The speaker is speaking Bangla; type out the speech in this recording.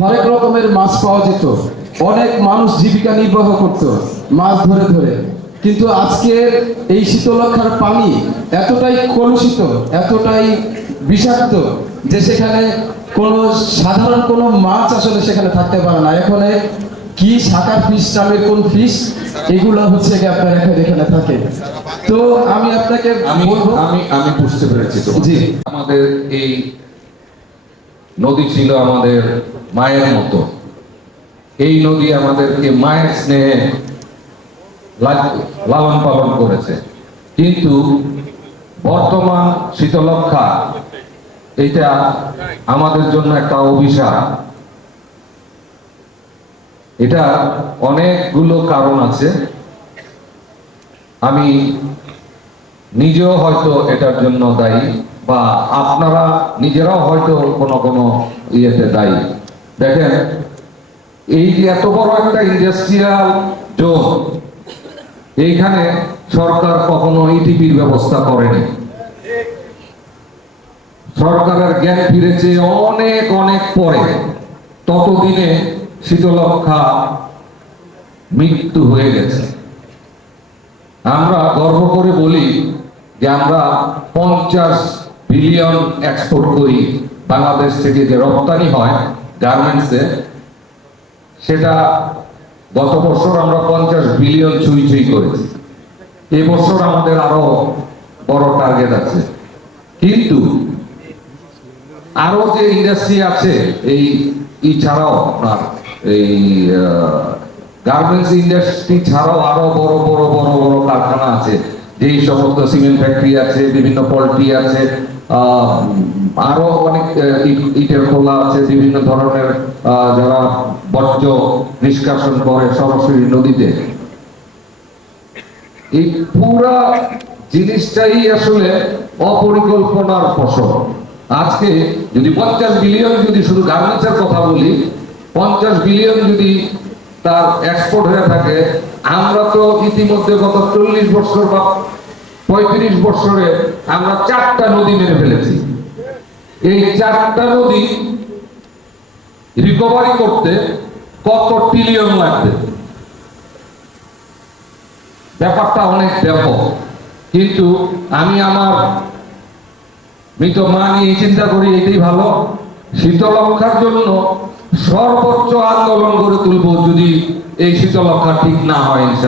হরেক রকমের মাছ পাওয়া যেত। অনেক মানুষ জীবিকা নির্বাহ করত মাছ ধরে ধরে। কিন্তু আজকের এই শীতলক্ষার পানি এতটাই কলুষিত এতটাই বিষাক্ত যে সেখানে কোনো সাধারণ কোনো মাছ আসলে সেখানে থাকতে পারে না। এখানে কি শাকার ফিশ চামের কোন ফিশ এগুলো হচ্ছে কি আপনার এখানে এখানে থাকে। তো আমি আপনাকে আমি আমি আমি বুঝতে পেরেছি জি। আমাদের এই নদী ছিল আমাদের মায়ের মতো। এই নদী আমাদেরকে মায়ের স্নেহে লালন পালন করেছে। কিন্তু বর্তমান শীতলক্ষা এটা আমাদের জন্য একটা অভিশাপ। এটা অনেকগুলো কারণ আছে। আমি নিজেও হয়তো এটার জন্য দায়ী। বা আপনারা নিজেরাও হয়তো কোনো কোনো ইয়েতে দায়ী। দেখেন, এই যে এত বড় একটা ইন্ডাস্ট্রিয়াল জোন, এইখানে সরকার কখনো ইটিপির ব্যবস্থা করেনি। সরকারের জ্ঞান ফিরেছে অনেক অনেক পরে। ততদিনে শীতলক্ষা মৃত্যু হয়ে গেছে। আমরা গর্ব করে বলি যে আমরা পঞ্চাশ বিলিয়ন এক্সপোর্ট করি, বাংলাদেশ থেকে যে রপ্তানি হয় গার্মেন্টসে সেটা গত বছর আমরা পঞ্চাশ বিলিয়ন ছুঁই ছুঁই করেছি। এবছর আমাদের আরও বড় টার্গেট আছে। কিন্তু আরও যে ইন্ডাস্ট্রি আছে, এই ছাড়াও আপনার এই গার্মেন্টস ইন্ডাস্ট্রি ছাড়াও আরও বড় বড় বড় বড় কারখানা আছে। যেই সমস্ত সিমেন্ট ফ্যাক্টরি আছে, বিভিন্ন পোল্ট্রি আছে আরও অনেক ইটের খোলা আছে, বিভিন্ন ধরনের যারা বর্জ্য নিষ্কাশন করে সরাসরি নদীতে। এই পুরা জিনিসটাই আসলে অপরিকল্পনার ফসল। আজকে যদি পঞ্চাশ বিলিয়ন যদি শুধু গার্মেন্টসের কথা বলি, পঞ্চাশ বিলিয়ন যদি তার এক্সপোর্ট হয়ে থাকে, আমরা তো ইতিমধ্যে গত চল্লিশ বছর বা পঁয়ত্রিশ বছরে আমরা চারটা নদী মেরে ফেলেছি। এই চারটা নদী রিকভারি করতে কত ট্রিলিয়ন লাগবে? ব্যাপারটা অনেক ব্যাপক। কিন্তু আমি আমার মৃত মা নিয়ে চিন্তা করি, এটাই ভালো। শীতলক্ষার জন্য সর্বোচ্চ আন্দোলন করে তুলবো যদি এই শীতলক্ষা ঠিক না হয়